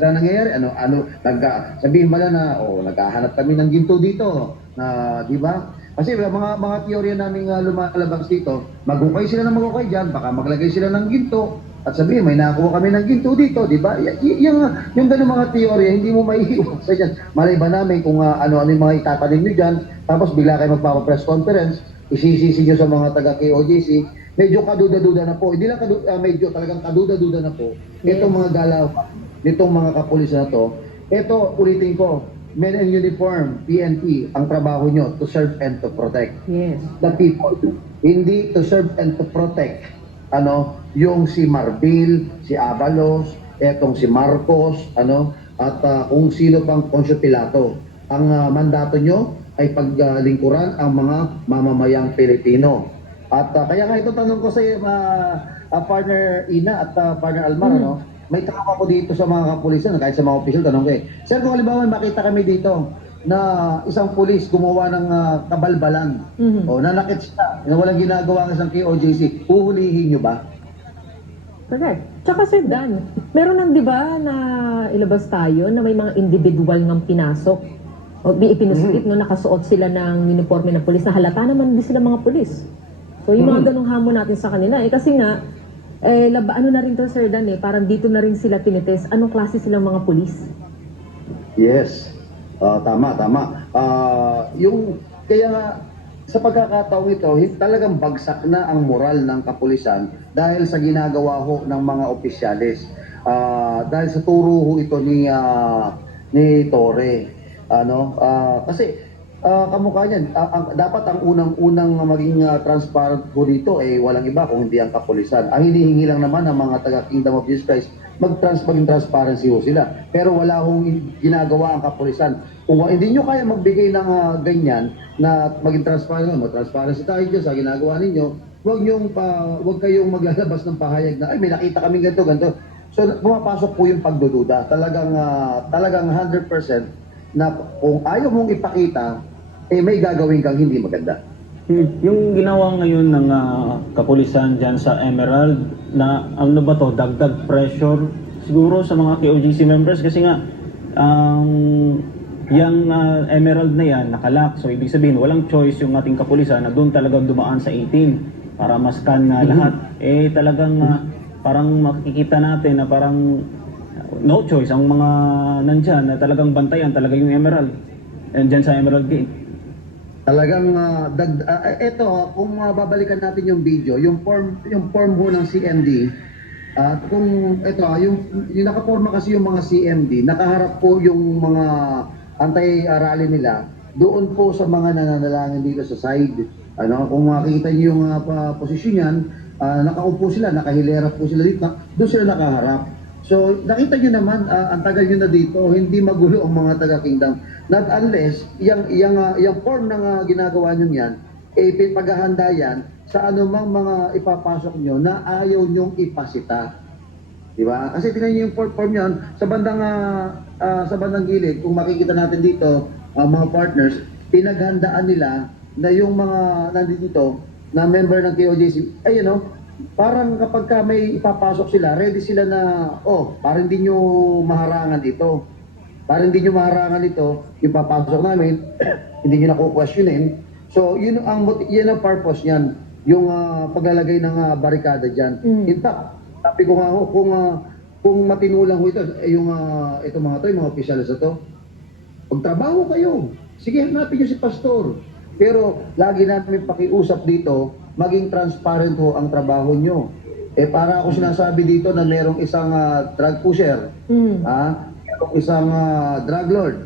nangyayari, sabihin mo lang na, naghahanap kami ng ginto dito, na, di ba? Kasi mga teorya namin lumalabas dito, magukay sila ng magukay dyan, baka maglagay sila ng ginto, at sabihin, may nakuha kami ng ginto dito, di ba? Yung ganun mga teorya, hindi mo maiiwasan dyan. Malay ba namin kung ano-ano yung mga itatanim nyo dyan, tapos bigla kayo magpapa-press conference, isisisi nyo sa mga taga-KOJC, medyo kaduda-duda na po. Hindi lang medyo talagang kaduda-duda na po. Itong mga galaw nitong mga kapulis na to, ito, ulitin ko, men in uniform, PNP, ang trabaho nyo, to serve and to protect. Yes. The people. Hindi to serve and to protect. Yung si Marbil, si Avalos, etong si Marcos, at kung sino pang Poncio Pilato. Ang mandato nyo ay paglingkuran ang mga mamamayang Pilipino. At kaya nga ito tanong ko sa partner Ina at partner Almar, may tanong ako dito sa mga kapulisan, kahit sa mga official, tanong ko Sir, kung halimbawa makita kami dito na isang pulis gumawa ng kabalbalan, o nanakit siya, na walang ginagawa ng isang KOJC, huhulihin nyo ba? Correct. Tsaka Sir Dan, meron nang di ba na ilabas tayo na may mga individual ng pinasok o ipinusulit no nakasuot sila ng uniforme ng pulis na halata naman din sila mga pulis. So yung mga ganong hamon natin sa kanila kasi nga ano na rin to Sir Dan parang dito na rin sila tinites anong klase silang mga pulis. Yes. Tama. Kaya nga sa pagkakataong ito, talagang bagsak na ang moral ng kapulisan dahil sa ginagawa ho ng mga opisyalis. Dahil sa turo ho ito ni Torre. Kasi kamukha niyan, dapat ang unang maging transparent po dito walang iba kung hindi ang kapulisan. Ang hinihingi lang naman ng mga taga-Kingdom of Jesus Christ, maging transparency ho sila. Pero wala hong ginagawa ang kapulisan. Kung hindi nyo kaya magbigay ng ganyan na maging transparency tayo dyan sa ginagawa ninyo, huwag kayong maglalabas ng pahayag na, may nakita kami ganito. So, pumapasok po yung pagdududa. Talagang 100% na kung ayaw mong ipakita, may gagawin kang hindi maganda. Yung ginawa ngayon ng kapulisan dyan sa Emerald na dagdag pressure siguro sa mga KOJC members kasi nga yung Emerald na yan nakalak, so ibig sabihin walang choice yung ating kapulisan na doon talagang dumaan sa 18 para maskan lahat. Talagang parang makikita natin na parang no choice ang mga nandyan na talagang bantayan talaga yung Emerald dyan sa Emerald Gate. Talagang kung babalikan natin yung video, yung form ho ng CMD, kung yung nakaporma kasi yung mga CMD, nakaharap po yung mga anti-rally nila doon po sa mga nananalangin dito sa side. Kung makikita niyo yung posisyon niyan, nakaupo sila, nakahilera po sila dito, doon sila nakaharap. So, nakita nyo naman, ang tagal nyo na dito, hindi magulo ang mga taga-Kingdom. Not unless, yung form ng ginagawa nyo yan, paghahanda yan sa anumang mga ipapasok nyo na ayaw nyong ipasita. Diba? Kasi tingnan nyo yung form yan, sa bandang gilid, kung makikita natin dito, mga partners, pinaghandaan nila na yung mga nandito na member ng KOJC, parang kapag may ipapasok sila, ready sila na, parang hindi nyo maharangan ito. Parang hindi nyo maharangan ito, yung papasok namin, hindi nyo naku-questionin. So, yun ang purpose niyan, yung paglalagay ng barikada dyan. In fact, sabi ko nga kung matinulang ho ito, yung mga opisyalis na to, pagtrabaho kayo, sige, hanapin nyo si pastor. Pero, lagi namin pakiusap dito, maging transparent ho ang trabaho nyo. Para ako sinasabi dito na merong isang drug pusher, merong isang drug lord,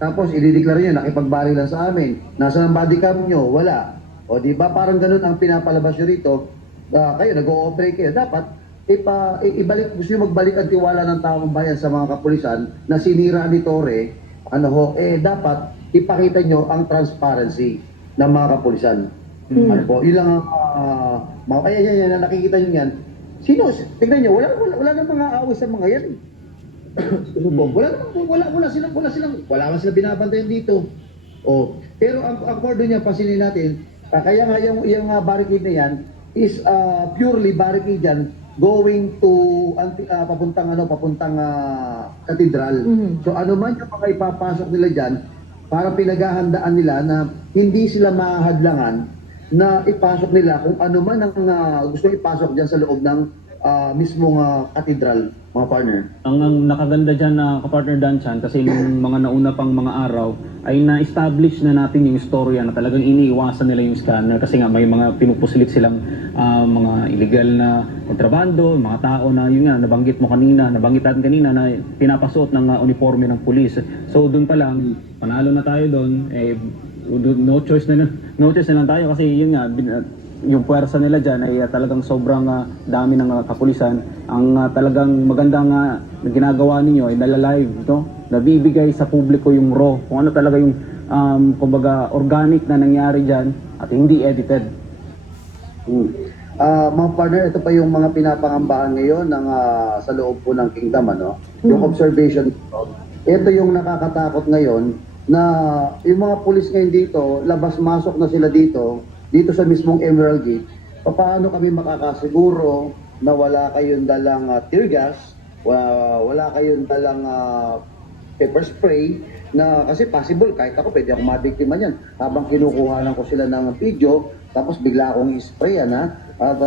tapos idideklara nyo, nakipagbarilan sa amin. Nasaan ang body cam nyo? Wala. O di ba parang ganun ang pinapalabas nyo rito, kayo, nag-o-operate kayo. Dapat, gusto nyo magbalik ang tiwala ng taong bayan sa mga kapulisan na sinira ni Torre, dapat ipakita nyo ang transparency ng mga kapulisan. Yun lang yan, nakikita nyo yan. Tignan nyo, wala nang mga away sa mga yan. Wala silang binabantayan dito. Pero ang cordon niya, pasinin natin, kaya nga yung barricade na yan is purely barricade yan going to papuntang katedral. Mhm. So ano man yung mga ipapasok nila diyan, para pinaghahandaan nila na hindi sila mahadlangan na ipasok nila kung ano man ang gusto ipasok diyan sa loob ng mismong katedral, mga partner. Ang nakaganda dyan na kapartner Danchan, kasi nung mga nauna pang mga araw, ay na-establish na natin yung istorya na talagang iniiwasan nila yung scanner kasi nga may mga pinupuslit silang mga illegal na kontrabando, mga tao na yun nga, nabanggit natin kanina na pinapasuot ng uniforme ng pulis. So doon pa lang, panalo na tayo doon, no choice na lang tayo kasi yun nga, yung puwersa nila dyan ay talagang sobrang dami ng kapulisan. Ang talagang magandang na ginagawa ninyo ay nalalive, no? Nabibigay sa publiko yung raw, kung ano talaga yung kumbaga organic na nangyari dyan at hindi edited. Mga partner, ito pa yung mga pinapangambahan ngayon ng sa loob po ng kingdom, ano? Yung observation ko. Ito yung nakakatakot ngayon na yung mga pulis ngayon dito, labas-masok na sila dito sa mismong Emerald Gate. Paano kami makakasiguro na wala kayong dalang tear gas, wala kayong dalang pepper spray, na kasi possible kahit ako pwede akong mabiktima niyan habang kinukuhanan ko sila ng video, tapos bigla akong i-sprayan at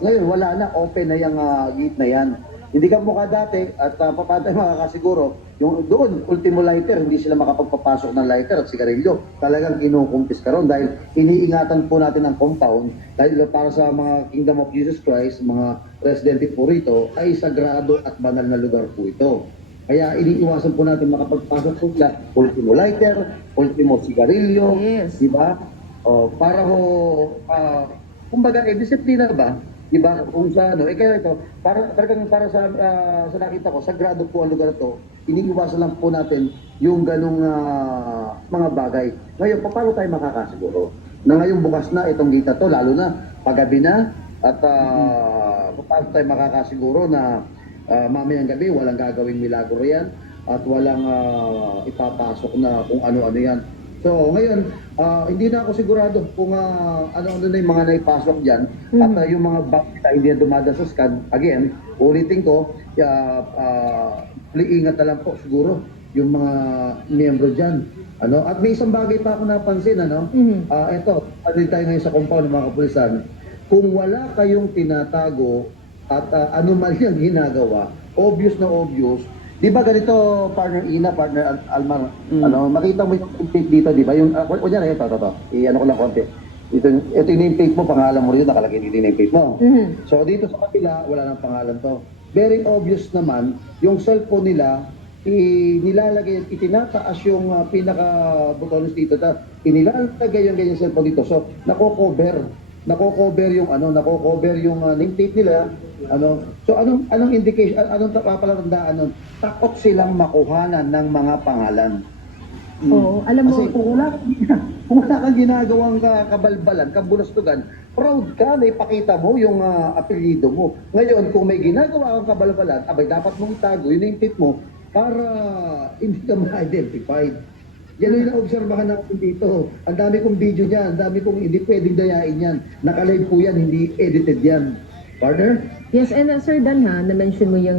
ngayon wala na, open na yung gate na yan. Hindi ka mukha dati at paano tayo makakasiguro yung doon, ultimo lighter, hindi sila makapagpapasok ng lighter at sigarilyo. Talagang kinukumpis ka ron dahil iniingatan po natin ang compound dahil para sa mga Kingdom of Jesus Christ, mga residente po rito, ay sagrado at banal na lugar po ito. Kaya iniiwasan po natin makapagpasok po sila, ultimo lighter, ultimo sigarilyo, Yes. di ba? Para kumbaga, disiplina ba? Diba? Kung sa ano, kaya ito, para sa nakita ko, sagrado po ang lugar to. Iniiwasan lang po natin yung ganung mga bagay. Ngayon, paano tayo makakasiguro? Na ngayon bukas na itong gate na to, lalo na paggabi na, at paano tayo makakasiguro na mamayang gabi, walang gagawing milagro yan, at walang ipapasok na kung ano-ano yan. So ngayon, hindi na ako sigurado kung ano-ano na yung mga naipasok dyan at yung mga bakit hindi na dumada sa scan. Again, ulitin ko, ingat na lang po siguro yung mga miyembro dyan. Ano? At may isang bagay pa ako napansin, ito, tayo ngayon sa compound ng mga kapulisan, kung wala kayong tinatago at anomalyang ginagawa, obvious na obvious. Di ba ganito, partner Ina, partner Almar, makita mo yung tape dito, di ba? Yung, kunyari, ito. I-ano ko lang konti. Ito yung nameplate mo, pangalan mo rin, nakalagay dito yung nameplate mo. So, dito sa kapila, wala nang pangalan to. Very obvious naman, yung cellphone nila, nilalagay, itinataas yung pinaka-butones dito, inilalagay yung ganyan cellphone dito. So, nako-cover yung nameplate nila. So anong indication, anong papalatandaan nun? Takot silang makuhanan ng mga pangalan. Oo, alam mo, Kasi kung wala kang ginagawang kabalbalan, kabulastugan, proud ka na ipakita mo yung apelyido mo. Ngayon, kung may ginagawa kang kabalbalan, dapat mong itago yung nameplate mo para hindi ka ma-identified. Yan yung naobserbahan natin dito. Ang dami kong video niyan, ang dami kong hindi pwedeng dayain yan. Nakalive po yan, hindi edited yan. Partner? yes, and Sir Dan na-mention mo yung